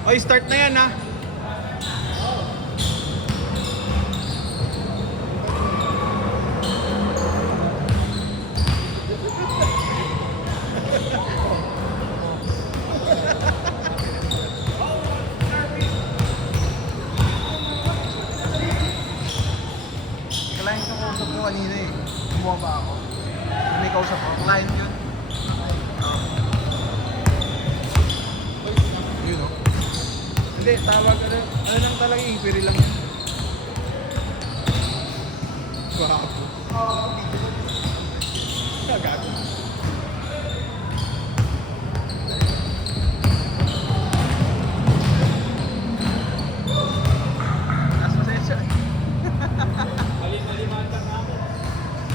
Oy, start na yan ha. Kalahin ko kausap ko kanina eh. Kumuha pa ako. May kausap ko. Kalahin mo yun. Yun o. Hindi, tawag ano lang talaga, inquiry lang yan. Gwapo. Gagago. As pasensya.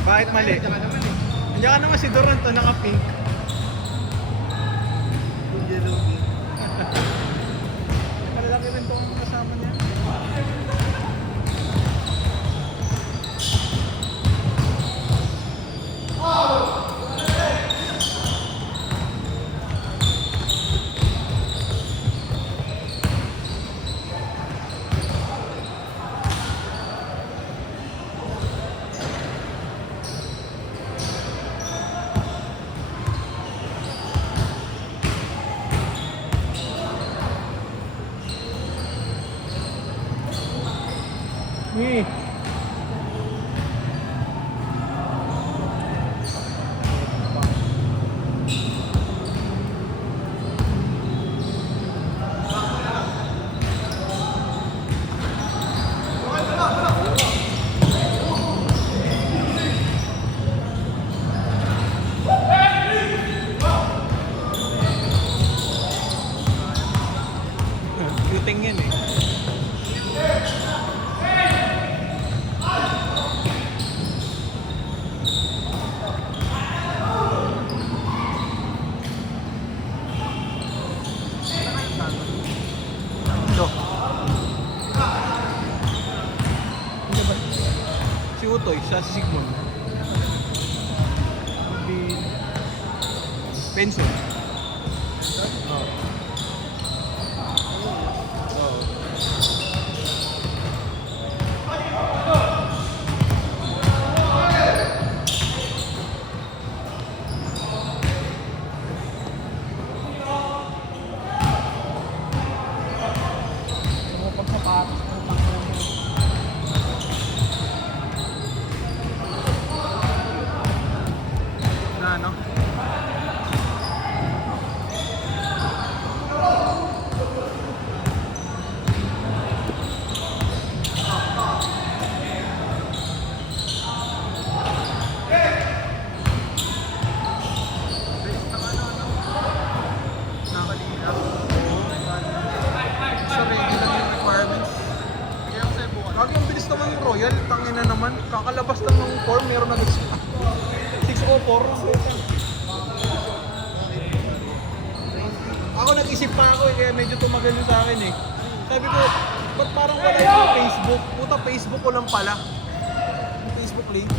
Bakit mali? Nandiyan ka naman si Doranto, naka-pink. Malalaki rin itong kasama niya. Nih. Shooting yan eh. Si Utoy, siya si Sigmund. Pension. Oh. Ano? Ang bilis naman yung Royal, tangina naman. Kakalabas lang ng form, meron na 604. Ako nag-isip pa ako eh, kaya medyo tumagal yun sa akin eh. Sabi ko, ba't parang wala yung Facebook? Puta, Facebook ko lang pala. Yung Facebook link.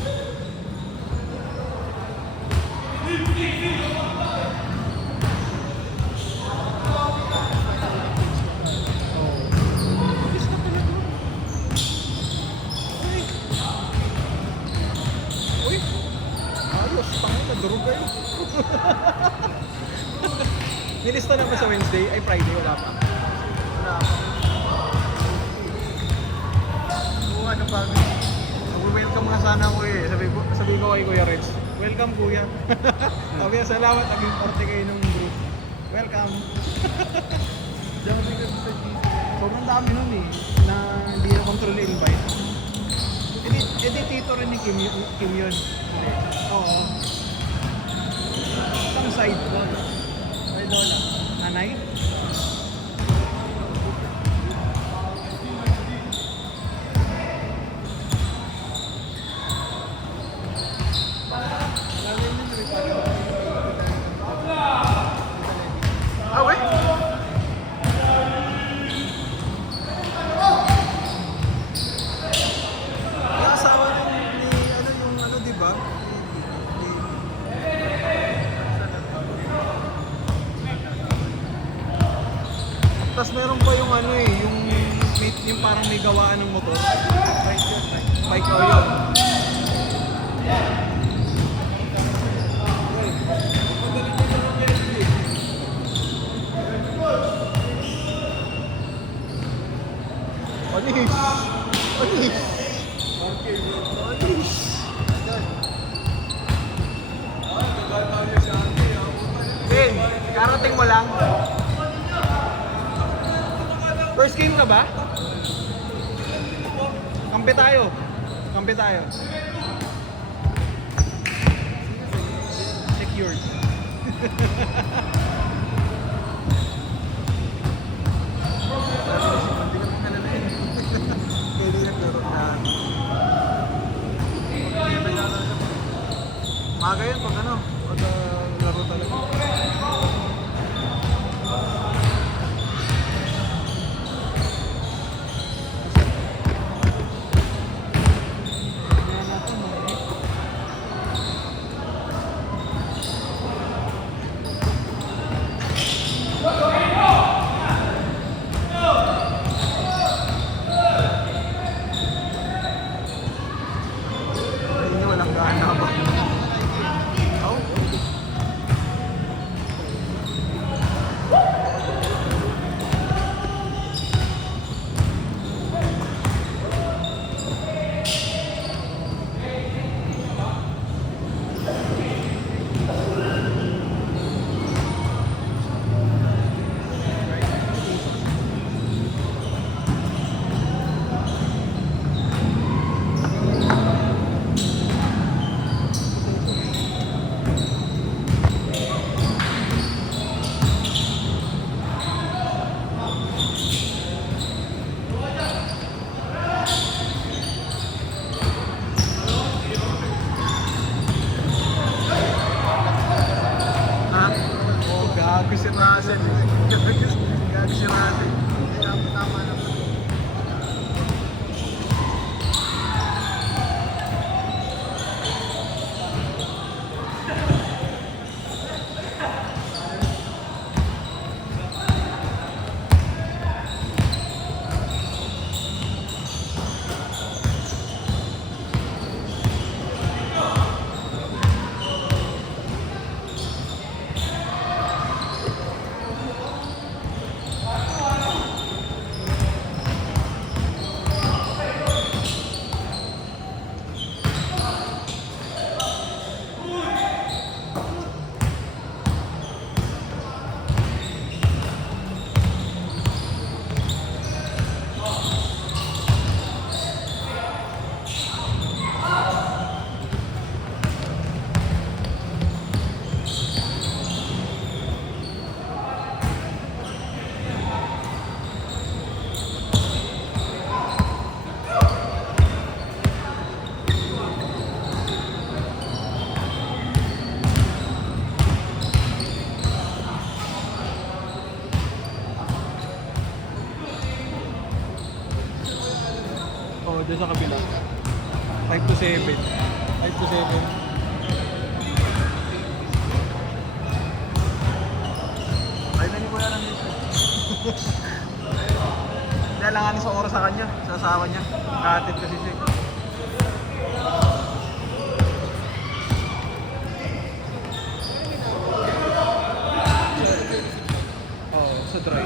Ayos, tangin na, durog kayo. Nilista na ba sa Wednesday? Ay, Friday, wala pa. Wala pa. Oo, ano pa? Welcome nga sana ko eh. Sabi ko kay Kuya Reds, welcome kuya. Sabi niya, salamat, naging parte kayo ng group. Welcome. Sobrang dami nun eh, na hindi na control invite. Tito rin ni Kim yun. Oo. Isang side doon. Ay doon. Nanay? Tapos meron pa yung ano eh, yung parang may gawaan ng motor. Bike yun, bike o yun. Anis! Anis! Anis! Ben, karating mo lang? First game ka ba? Kampi tayo. Kampi tayo. Secured. Pwede yung laro na. Maga yun pag ano, pag laro talaga. Hindi walang gana ba? Oh. Ha? Oh, gago si Russell. Gago si Russell. Tama naman. Oh, dyan sa kabila. 5 to 7. 5 to 7. Ay, nani ko yan ang dito. Kailangan sa oras sa kanya, sa asawa niya. Katid kasi siya. Oh, sa dry.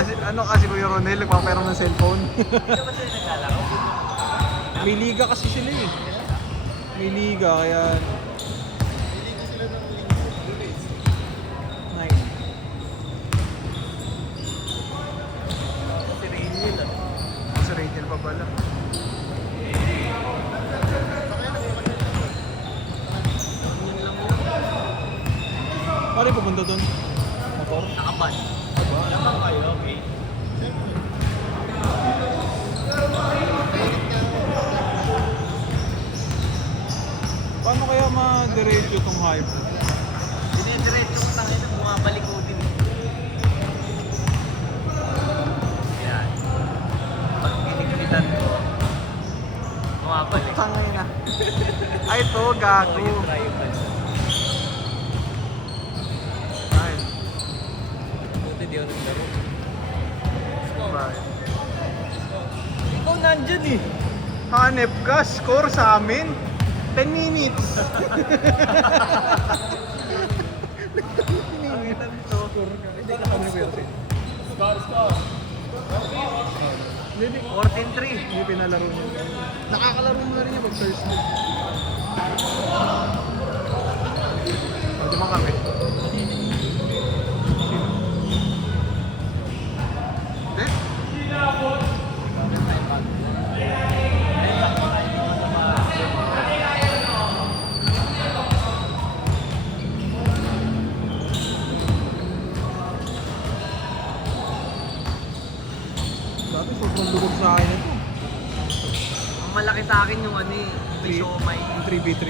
Ano kasi Kuya Ronel, nagpapayroon ng cellphone. Hindi ba sila naglalaro? May liga kasi sila eh. May liga, kaya... Hindi sila ng Lunes. Nice. Si Rainiel ano? Sa Rachel pa pala. Pare pupunta doon? Motor? Nakapan. Nakapang kayo, okay. Paano kaya ma-diretso itong hype? Dinidiretso gago. yung tribal. Ay, Buti di ako naglaro. bye. Ikaw nandyan eh. Hanep ka, score sa amin. 10 minutes. Ang ina nito. Hindi ka kami version. Hindi, 14-3. hindi pinalaro niya. Nakakalaro mo na rin niya pag Thursday. Pwede mo kami. Hindi? Dati sobrang lugod sa akin ito. Ang malaki sa akin yung ano eh. May siomay. Yung 3v3.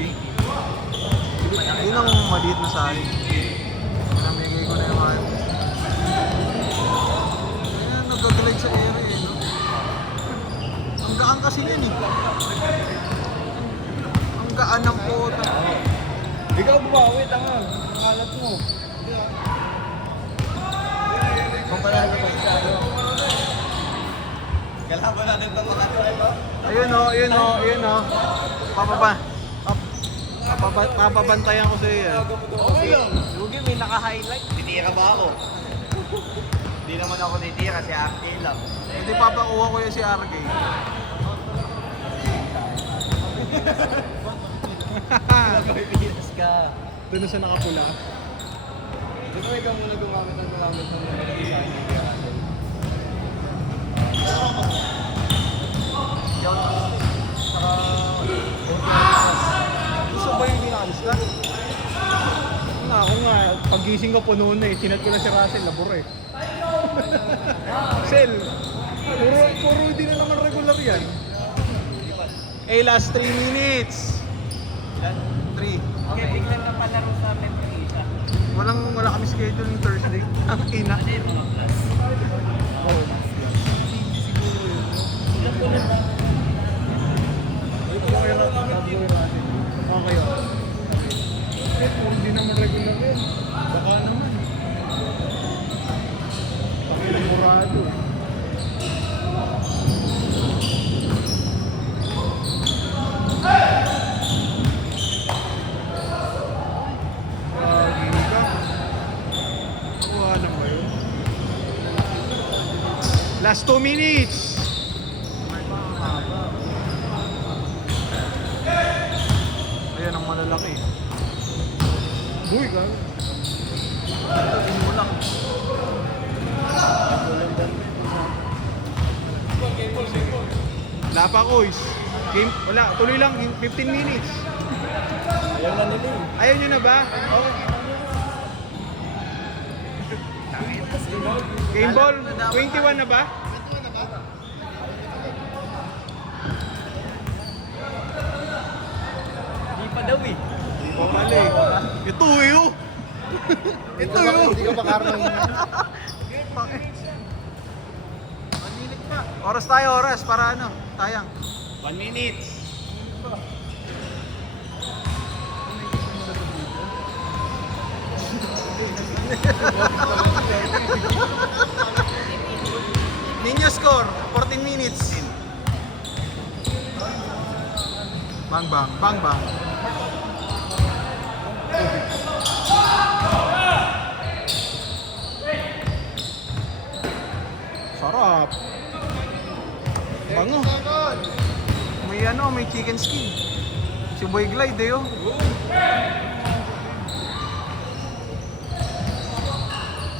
Yun ang maliit na sa akin. Namigay ko na yung ano. Ayan, nagagalag sa area eh, no? Ang gaan kasi yun eh. Ang gaan ng puta. Ikaw bumawi, tanga. Kalat mo. Pampalala pa sa ano. Kalaban natin ito mga ito. Ayun o, ayun o, ayun o. Papabantayan ko sa iyo. Okay lang. Lugi, may naka-highlight. Tinira ba ako? Hindi naman ako titira, si RK lang. Hindi papakuha ko yung si RK. Pilipinas ka. Doon na siya nakapula. Di ba ikaw muna gumamit ng mga design ni Kuya Russell? Gusto ba yung inalis ka? Ako nga, pagising ko puno na eh. Sinat ko na si Russell, labor eh. Sel, puro hindi na naman regular yan. Eh, last 3 minutes. Ilan? 3. Okay, tignan na palaro sa amin ng isa. Wala kami schedule ng Thursday. Ang ina. Ano yung mga plus? Oh. Sulat ko na ba? Okay, oh. Eh, puro hindi naman regular yan. Baka naman. Pakilumurado. Gini ka. Kuha lang ba yun? Last 2 minutes. Ayan ang malalaki. Uy, gago. Inulang. Wala pa, Koys. Game, wala. Tuloy lang. 15 minutes. Ayaw na nila eh. Ayaw nyo na ba? Okay. Game ball, 21 na ba? Hindi pa daw eh. Hindi pa pala eh. Ito yun. Ito yun. Hindi ka makarang. Oras tayo, oras. Para ano? Tayang. 1 minute. Ninyo score, 14 minutes. Bang bang, bang bang. Sarap. Bango. May ano, may chicken skin. Si Boy Glide eh, oh.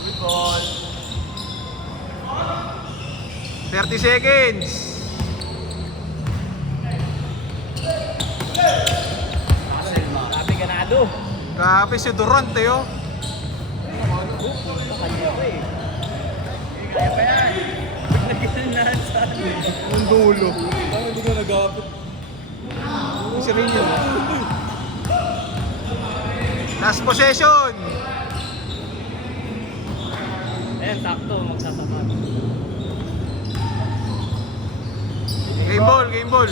Good ball. 30 seconds. Grabe ganado. Grabe si Durant eh, oh. Kanya ko eh. Kaya pa yan. Nagkinahan sa atin. Ang dulo. Parang hindi ka nag-aapit. Si Rinyo. Last possession. Ayan, sakto. Magsasapat. Game ball, game ball.